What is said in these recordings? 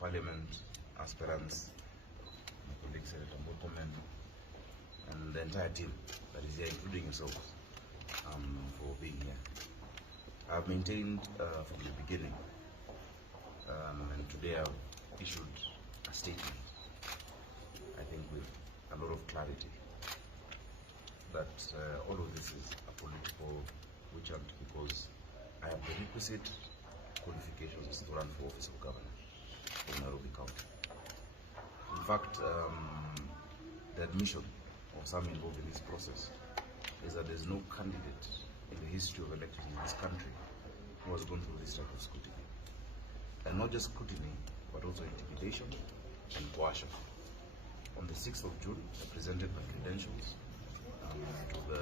Parliament, aspirants, my colleague Senator Mbokomen, and the entire team that is here, including yourselves, for being here. I've maintained from the beginning, and today I've issued a statement, I think with a lot of clarity, that all of this is a political witch hunt because I have the requisite qualifications to run for office of governor in Nairobi County. In fact, the admission of some involved in this process is that there's no candidate in the history of elections in this country who has gone through this type of scrutiny. And not just scrutiny, but also intimidation and coercion. On the 6th of June, I presented my credentials to the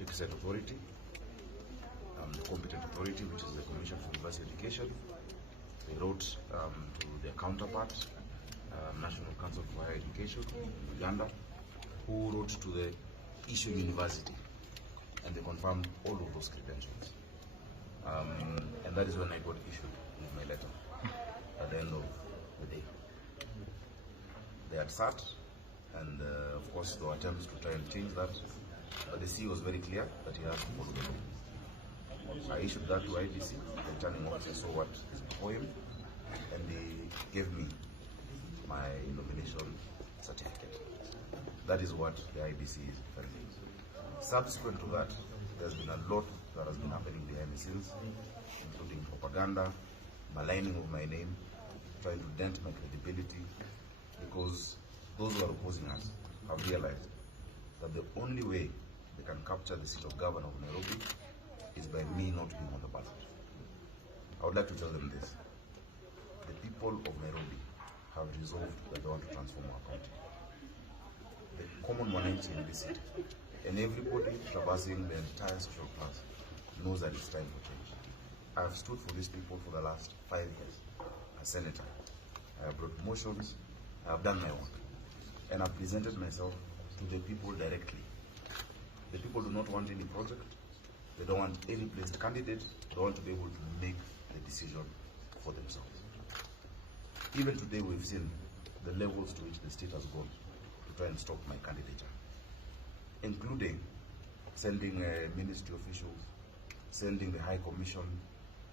requisite authority, the competent authority, which is the Commission for University Education. They wrote to their counterpart, National Council for Higher Education in Uganda, who wrote to the issuing university, and they confirmed all of those credentials. And that is when I got issued with my letter at the end of the day. They had sat, and of course there were attempts to try and change that, but the CEO was very clear that he has to follow the law. I issued that to IBC, the returning officer saw what is before him, and they gave me my nomination certificate. That is what the IBC is defending. Subsequent to that, there's been a lot that has been happening behind the scenes, including propaganda, maligning of my name, trying to dent my credibility, because those who are opposing us have realized that the only way they can capture the seat of governor of Nairobi is by me not being on the ballot. I would like to tell them this. The people of Nairobi have resolved that they want to transform our country. The common mwananchi in this city, and everybody traversing the entire social class, knows that it's time for change. I have stood for these people for the last 5 years as senator. I have brought motions, I have done my work, and I've presented myself to the people directly. The people do not want any project, they don't want any placed candidate, they want to be able to make the decision for themselves. Even today we've seen the levels to which the state has gone to try and stop my candidature, including sending ministry officials, sending the High Commission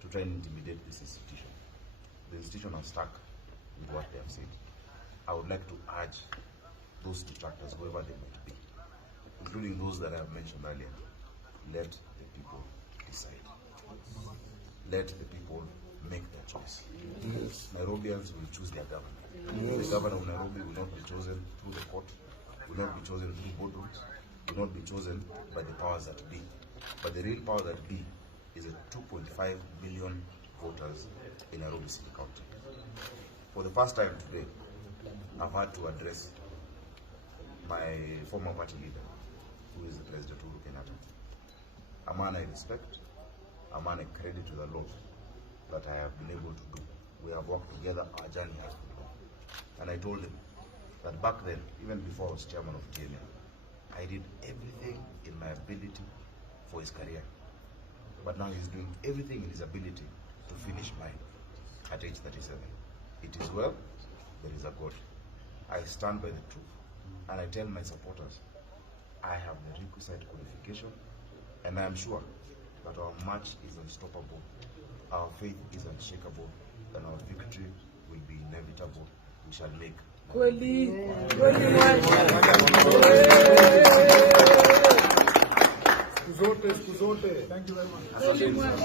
to try and intimidate this institution. The institution has stuck with what they have said. I would like to urge those detractors, whoever they might be, including those that I have mentioned earlier, let the people decide. Let the people make their choice. Yes. Nairobians will choose their governor. Yes. The governor of Nairobi will not be chosen through the court, will not be chosen through boardrooms, will not be chosen by the powers that be. But the real power that be is the 2.5 million voters in Nairobi City County. For the first time today, I've had to address my former party leader, who is the President Uhuru Kenyatta. A man I respect, a man I credit to the law that I have been able to do. We have worked together, our journey has been long. And I told him that back then, even before I was chairman of Kenya, I did everything in my ability for his career. But now he's doing everything in his ability to finish mine at age 37. It is well, there is a God. I stand by the truth, and I tell my supporters, I have the requisite qualification, and I am sure that our march is unstoppable, our faith is unshakable, and our victory will be inevitable. We shall make Thank you very much.